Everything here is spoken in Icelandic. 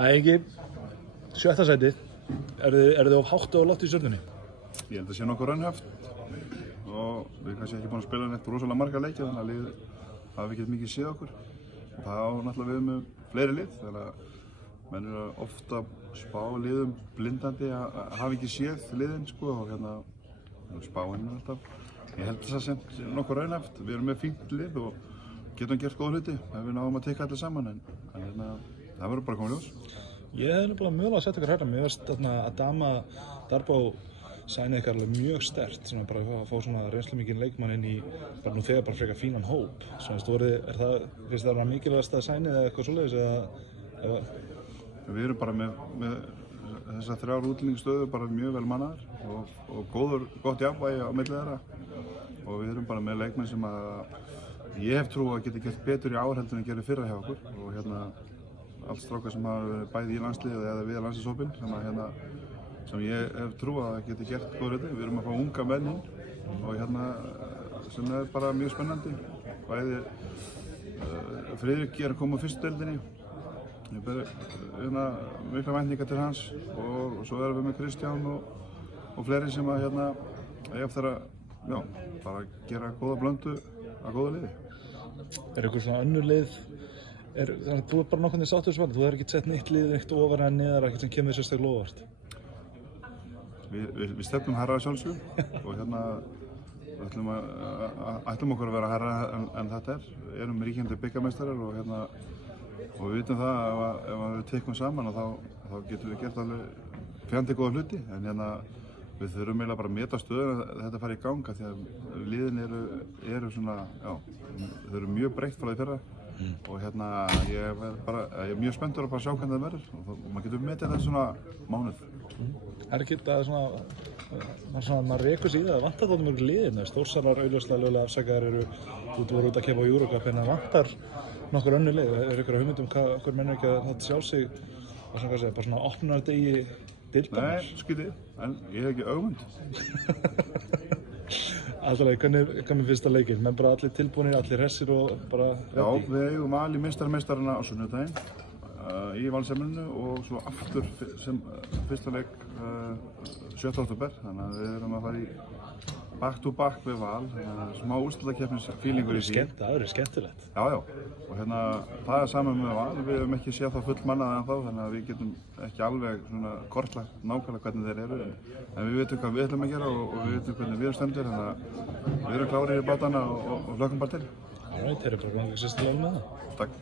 Ægi, 7. sæti. Er þið of hátt og látt í Stjörnunni? Ég held að sé nokkuð raunhæft og við kannski ekki búin að spila neitt rosalega marga leiki þannig að liðið hafi ekki mikið séð okkur. Það á náttúrulega við með fleiri lið þannig að menn eru ofta spá liðum blindandi að hafa ekki séð liðin sko og hérna spáinn alltaf. Ég held þess að sem nokkuð raunhæft. Við erum með fínt lið og getum gert góða hluti ef við náum að teka allir saman en hérna það verður bara að koma í ljós. Ég hef nefnilega mögulega að setja ykkur hérna. Mér veist að Adama Darbo sænið ykkur alveg mjög sterkt, svona bara að fá svona reynslumikinn leikmann inn í bara nú þegar bara frekar fínan hóp. Finnst það mikilvægast að sænið eða eitthvað svoleiðis eða? Við erum bara með þessar 3 útlendingsstöður bara mjög vel mannaðar og gott jafnvægi á milli þeirra og við erum bara með leikmenn sem að ég hef trú að geta gert betur í ár heldur en gerði fyrra hjá okkur og hérna allt strákar sem hafa verið bæði í landsliðið eða við landslishópinn sem ég hef trú að geta gert góð hluti. Við erum að fá unga menn inn og hérna sem er bara mjög spennandi. Bæði Friðrik er að koma á fyrstu deildinni. Ég ber mikla væntingar til hans og svo erum við með Kristján og fleiri sem að hérna eiga eftir að bara gera góða blöndu að góða liði. Er ykkur svona önnur lið? Þannig að þú bara nokkuð sáttur þessu valið? Þú hefur ekki sett neitt lið eitt ofar en neðar, ekkert sem kemur sérstaklega óvart? Við stefnum hærra sjálfsög og hérna ætlum okkur að vera hærra en þetta er. Við erum ríkjandi bikarmeistarar og hérna og við vitum það að ef við tekum saman og þá getum við gert alveg fjandi góða hluti en hérna við þurfum eiginlega bara að meta stöðuna að þetta fari í ganga því að liðin eru svona, þau eru mjög breytt frá því fyrra og hérna ég er mjög spenntur að bara sjá hvernig það verður og maður getur metið þetta svona mánuð. Er ekki þetta svona, maður rekur sig í það vantar þóttum mjög liðin, Stórsalar augljóslega lögulega afsakaðar eru voru út að keppa á Eurocup en það vantar nokkur önnur lið. Er ykkur að hugmynd hvað mennur ekki að þetta sjá sig bara svona opnunardegi deildarinnar? Nei, skytið, en ég hef ekki hugmynd. Alltaf, hvernig finnst það leikinn? Menn bara allir tilbúinir, allir hressir og bara Já, við eigum Ali meistarana á sunnudaginn í Valsheimilinu og svo aftur sem fyrsta leik 7. október, þannig að við erum að fara í back to back við Val, smá úrslitakeppnisfílingur í því. Það er skemmtilegt. Já, og hérna það er saman með Val, við höfum ekki séð það fullmannað ennþá, þannig að við getum ekki alveg svona kortlagt nákvæmlega hvernig þeir eru, en við veitum hvað við ætlum að gera og við veitum hvernig við erum stendur, þannig að við erum klárið í bátana og hlökkum bara til. Þeir eru bara gangið sérstaklega með það. Takk.